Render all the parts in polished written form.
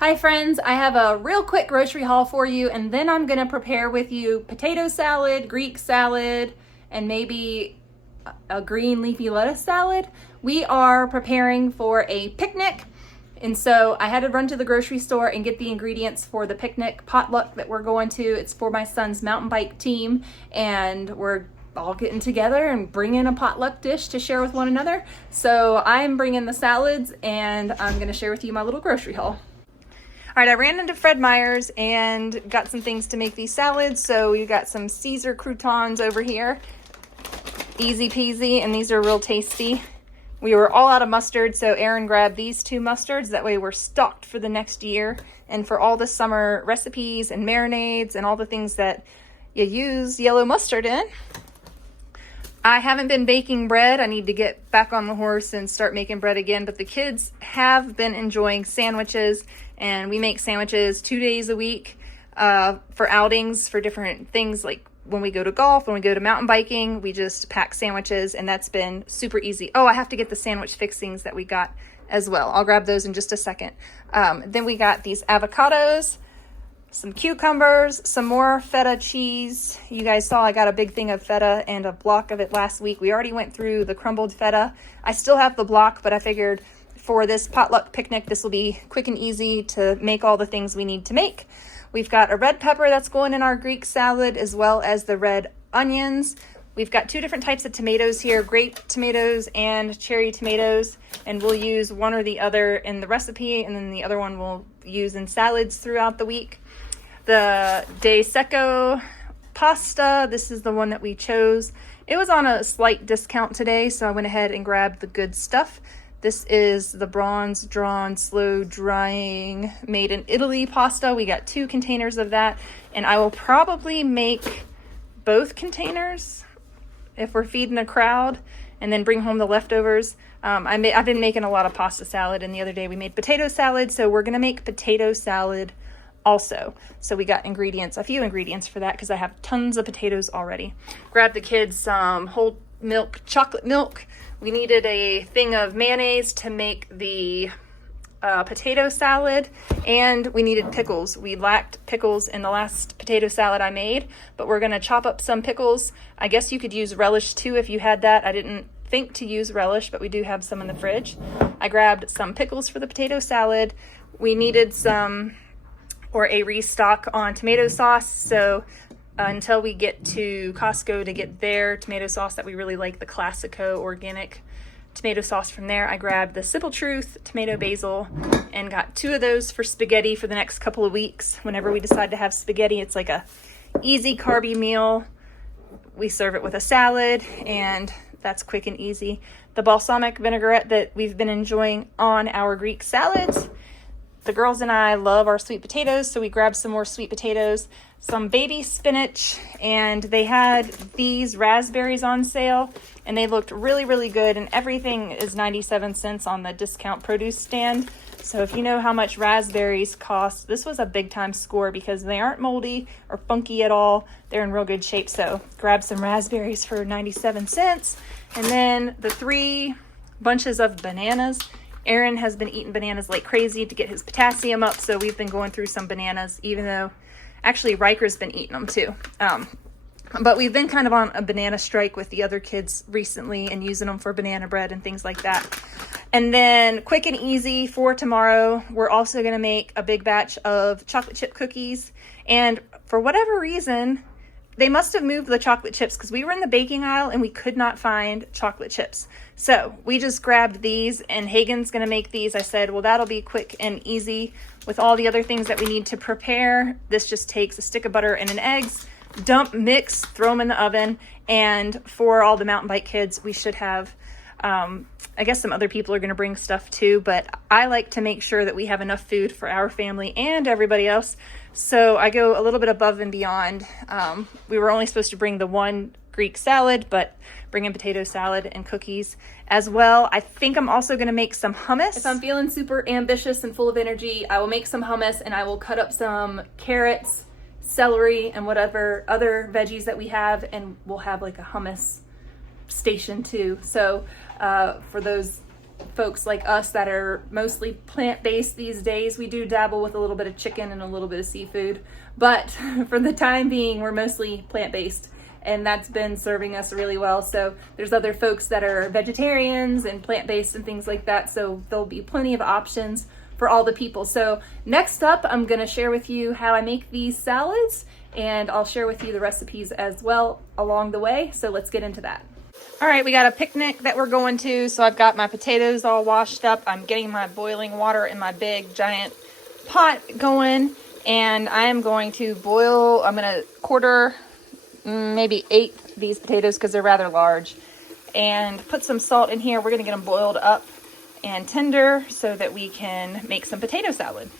Hi friends, I have a real quick grocery haul for you, and then I'm gonna prepare with you potato salad, Greek salad, and maybe a green leafy lettuce salad. We are preparing for a picnic, and so I had to run to the grocery store and get the ingredients for the picnic potluck that we're going to. It's for my son's mountain bike team, and we're all getting together and bringing a potluck dish to share with one another. So I'm bringing the salads, and I'm gonna share with you my little grocery haul. All right, I ran into Fred Meyer's and got some things to make these salads. So we got some Caesar croutons over here. Easy peasy, and these are real tasty. We were all out of mustard, so Aaron grabbed these two mustards. That way we're stocked for the next year and for all the summer recipes and marinades and all the things that you use yellow mustard in. I haven't been baking bread. I need to get back on the horse and start making bread again, but the kids have been enjoying sandwiches, and we make sandwiches 2 days a week for outings for different things, like when we go to golf, when we go to mountain biking, we just pack sandwiches, and that's been super easy. Oh, I have to get the sandwich fixings that we got as well. I'll grab those in just a second. Then we got these avocados, some cucumbers, some more feta cheese. You guys saw I got a big thing of feta and a block of it last week. We already went through the crumbled feta. I still have the block, but I figured for this potluck picnic, this will be quick and easy to make all the things we need to make. We've got a red pepper that's going in our Greek salad, as well as the red onions. We've got two different types of tomatoes here, grape tomatoes and cherry tomatoes, and we'll use one or the other in the recipe, and then the other one we'll use in salads throughout the week. The De Secco pasta, this is the one that we chose. It was on a slight discount today, so I went ahead and grabbed the good stuff. This is the bronze drawn, slow drying, made in Italy pasta. We got 2 containers of that, and I will probably make both containers if we're feeding a crowd, and then bring home the leftovers. I've been making a lot of pasta salad, and the other day we made potato salad, so we're gonna make potato salad also. So we got a few ingredients for that, because I have tons of potatoes already. Grab the kids some whole milk, chocolate milk. We needed a thing of mayonnaise to make the potato salad, and we needed pickles. We lacked pickles in the last potato salad I made, but we're gonna chop up some pickles. I guess you could use relish too if you had that. I didn't think to use relish, but we do have some in the fridge. I grabbed some pickles for the potato salad. We needed a restock on tomato sauce, so until we get to Costco to get their tomato sauce that we really like, the Classico organic tomato sauce from there, I grabbed the Simple Truth tomato basil and got 2 of those for spaghetti for the next couple of weeks. Whenever we decide to have spaghetti, it's like a easy carby meal. We serve it with a salad, and that's quick and easy. The balsamic vinaigrette that we've been enjoying on our Greek salads. The girls and I love our sweet potatoes, so we grabbed some more sweet potatoes, some baby spinach, and they had these raspberries on sale, and they looked really, really good, and everything is 97 cents on the discount produce stand. So if you know how much raspberries cost, this was a big time score, because they aren't moldy or funky at all. They're in real good shape, so grab some raspberries for 97 cents. And then the 3 bunches of bananas. Aaron has been eating bananas like crazy to get his potassium up, so we've been going through some bananas, even though actually Riker's been eating them too. But we've been kind of on a banana strike with the other kids recently and using them for banana bread and things like that. And then quick and easy for tomorrow, we're also going to make a big batch of chocolate chip cookies. And for whatever reason, they must have moved the chocolate chips, because we were in the baking aisle and we could not find chocolate chips. So we just grabbed these, and Hagen's going to make these. I said, well, that'll be quick and easy with all the other things that we need to prepare. This just takes a stick of butter and an eggs, dump, mix, throw them in the oven. And for all the mountain bike kids, we should have, I guess some other people are going to bring stuff too, but I like to make sure that we have enough food for our family and everybody else. So I go a little bit above and beyond. We were only supposed to bring the 1 Greek salad, but bring in potato salad and cookies as well. I think I'm also going to make some hummus. If I'm feeling super ambitious and full of energy, I will make some hummus, and I will cut up some carrots, celery, and whatever other veggies that we have, and we'll have like a hummus station too. So for those folks like us that are mostly plant-based these days. We do dabble with a little bit of chicken and a little bit of seafood, but for the time being, we're mostly plant-based, and that's been serving us really well. So there's other folks that are vegetarians and plant-based and things like that, so there'll be plenty of options for all the people. So next up, I'm gonna share with you how I make these salads, and I'll share with you the recipes as well along the way. So let's get into that. All right, we got a picnic that we're going to. So I've got my potatoes all washed up. I'm getting my boiling water in my big giant pot going, and I am going to boil, I'm gonna quarter, maybe 8 these potatoes because they're rather large, and put some salt in here. We're gonna get them boiled up and tender so that we can make some potato salad.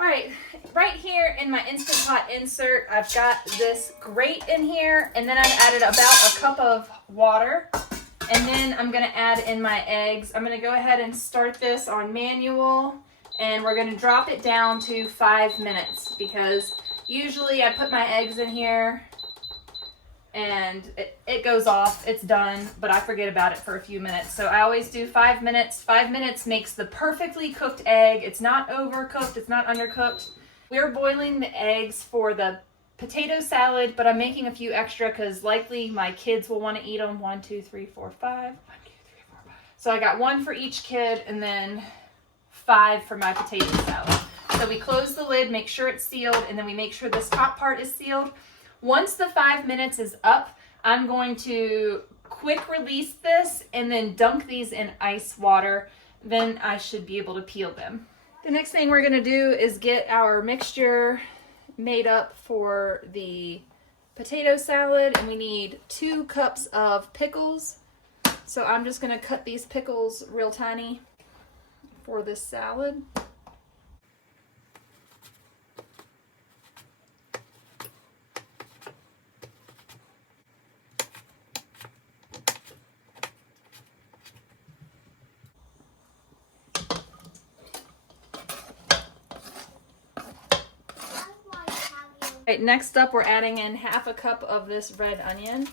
All right here in my Instant Pot insert, I've got this grate in here, and then I've added about a cup of water, and then I'm gonna add in my eggs. I'm gonna go ahead and start this on manual, and we're gonna drop it down to 5 minutes, because usually I put my eggs in here and it goes off, it's done, but I forget about it for a few minutes. So I always do 5 minutes. 5 minutes makes the perfectly cooked egg. It's not overcooked, it's not undercooked. We're boiling the eggs for the potato salad, but I'm making a few extra because likely my kids will want to eat them. 1, 2, 3, 4, 5. 1, 2, 3, 4, 5. So I got 1 for each kid, and then 5 for my potato salad. So we close the lid, make sure it's sealed, and then we make sure this top part is sealed. Once the 5 minutes is up, I'm going to quick release this and then dunk these in ice water. Then I should be able to peel them. The next thing we're gonna do is get our mixture made up for the potato salad, and we need 2 cups of pickles. So I'm just gonna cut these pickles real tiny for this salad. Right, next up, we're adding in half a cup of this red onion.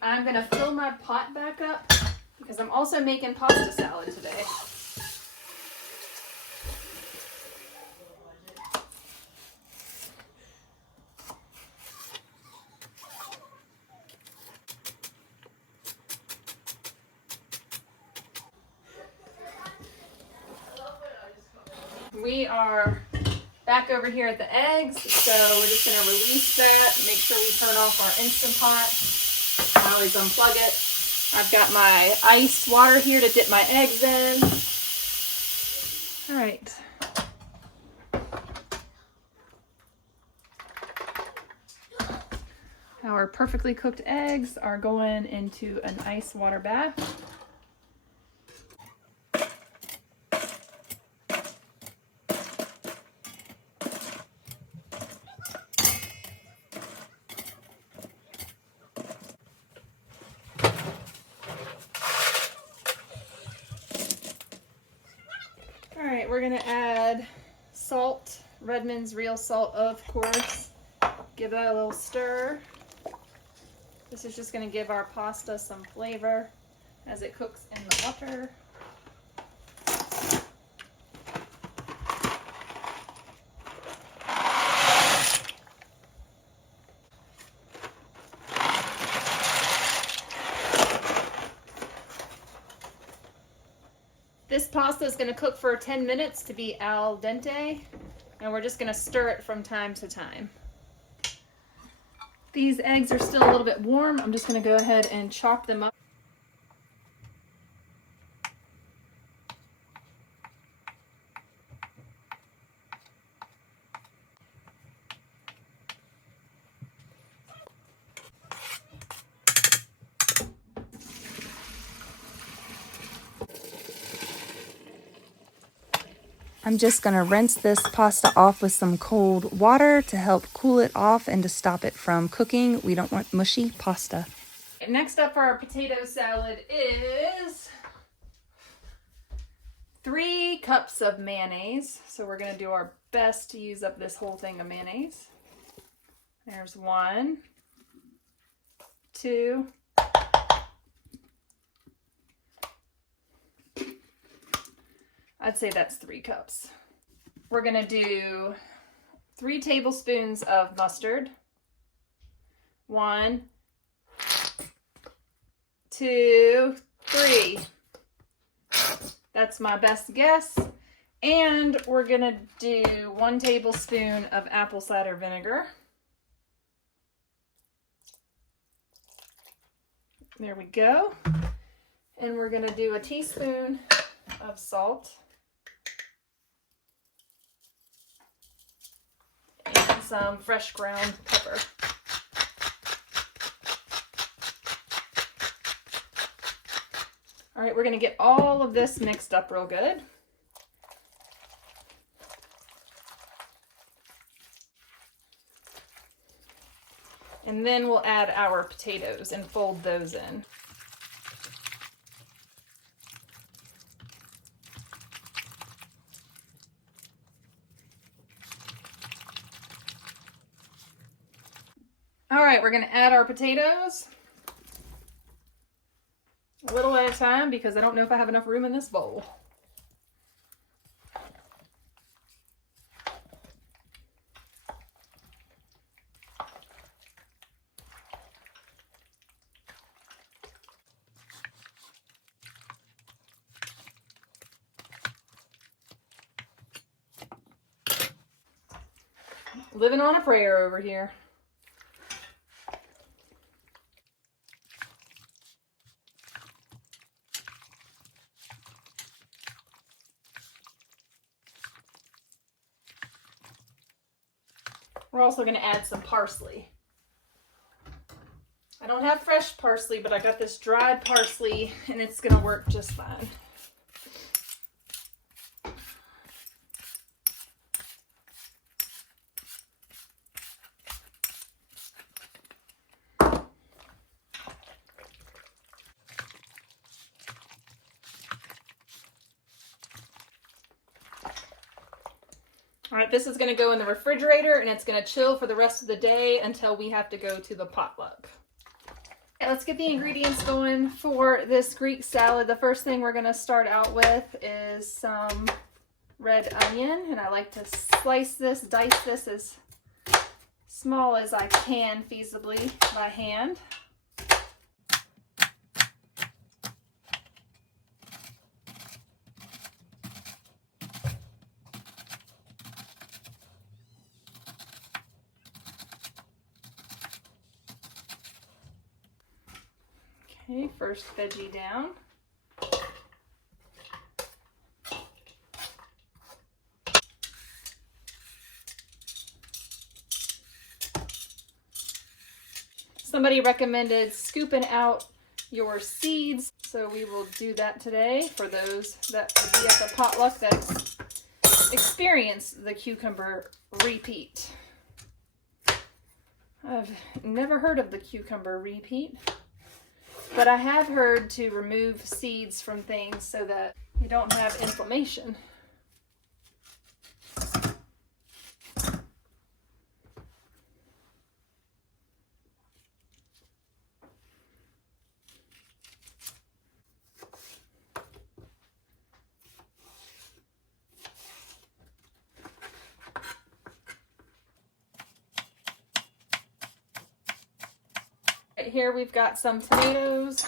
I'm gonna fill my pot back up because I'm also making pasta salad today. We are back over here at the eggs, so we're just gonna release that, make sure we turn off our Instant Pot. I always unplug it. I've got my ice water here to dip my eggs in. All right. Our perfectly cooked eggs are going into an ice water bath. Alright, we're going to add salt, Redmond's real salt, of course. Give that a little stir. The This is just going to give our pasta some flavor as it cooks in the water. This pasta is going to cook for 10 minutes to be al dente, and we're just going to stir it from time to time. These eggs are still a little bit warm. I'm just going to go ahead and chop them up. I'm just going to rinse this pasta off with some cold water to help cool it off and to stop it from cooking. We don't want mushy pasta. Next up for our potato salad is 3 cups of mayonnaise. So we're going to do our best to use up this whole thing of mayonnaise. There's 1, 2, I'd say that's 3 cups. We're gonna do 3 tablespoons of mustard. 1, 2, 3. That's my best guess. And we're gonna do 1 tablespoon of apple cider vinegar. There we go. And we're gonna do a teaspoon of salt. And some fresh ground pepper. All right, we're going to get all of this mixed up real good. And then we'll add our potatoes and fold those in. All right, we're going to add our potatoes a little at a time because I don't know if I have enough room in this bowl. Living on a prayer over here. We're also going to add some parsley. I don't have fresh parsley, but I got this dried parsley and it's going to work just fine. All right, this is going to go in the refrigerator and it's going to chill for the rest of the day until we have to go to the potluck. Okay, let's get the ingredients going for this Greek salad. The first thing we're going to start out with is some red onion, and I like to slice this, dice this as small as I can feasibly by hand. Okay, first veggie down. Somebody recommended scooping out your seeds, so we will do that today for those that will be at the potluck that experience the cucumber repeat. I've never heard of the cucumber repeat. But I have heard to remove seeds from things so that you don't have inflammation. right, here we've got some tomatoes.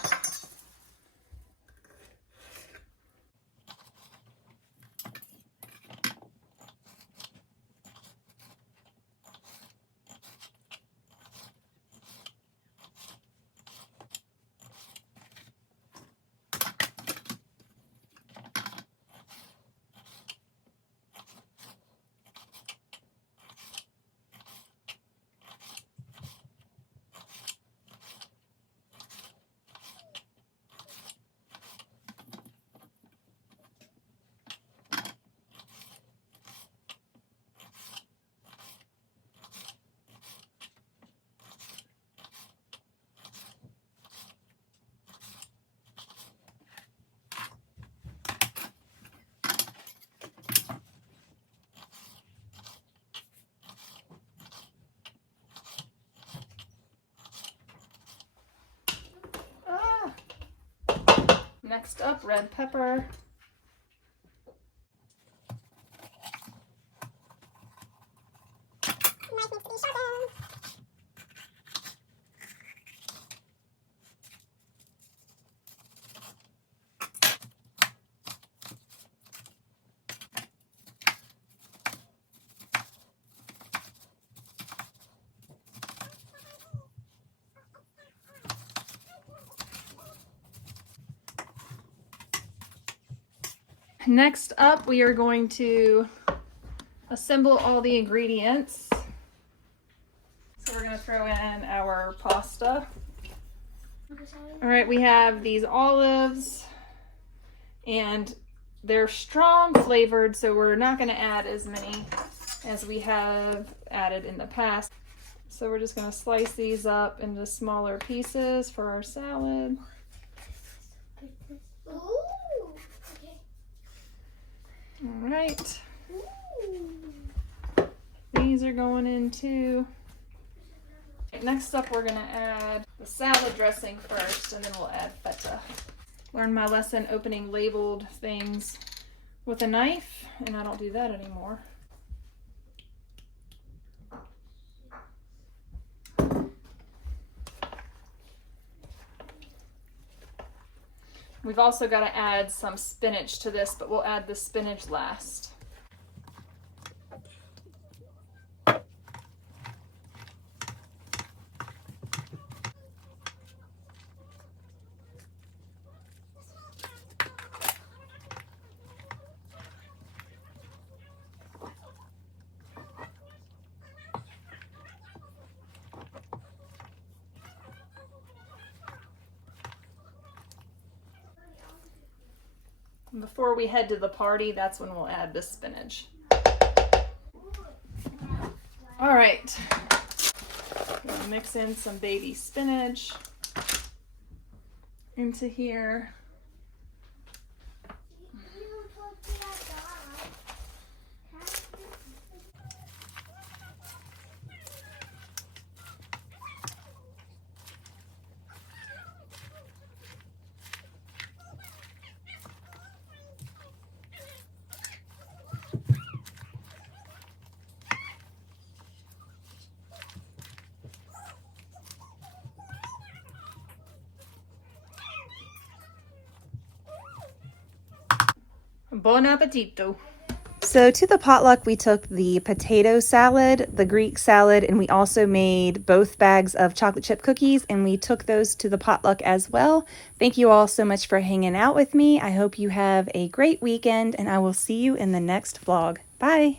Next up, red pepper. Next up, we are going to assemble all the ingredients. So we're going to throw in our pasta. All right, we have these olives, and they're strong flavored, so we're not going to add as many as we have added in the past. So we're just going to slice these up into smaller pieces for our salad. All right. These are going in too. Next up, we're gonna add the salad dressing first, and then we'll add feta. Learned my lesson opening labeled things with a knife, and I don't do that anymore. We've also got to add some spinach to this, but we'll add the spinach last. Before we head to the party, that's when we'll add the spinach. All right, we'll mix in some baby spinach into here. Buon appetito. So to the potluck, we took the potato salad, the Greek salad, and we also made both bags of chocolate chip cookies, and we took those to the potluck as well. Thank you all so much for hanging out with me. I hope you have a great weekend, and I will see you in the next vlog. Bye.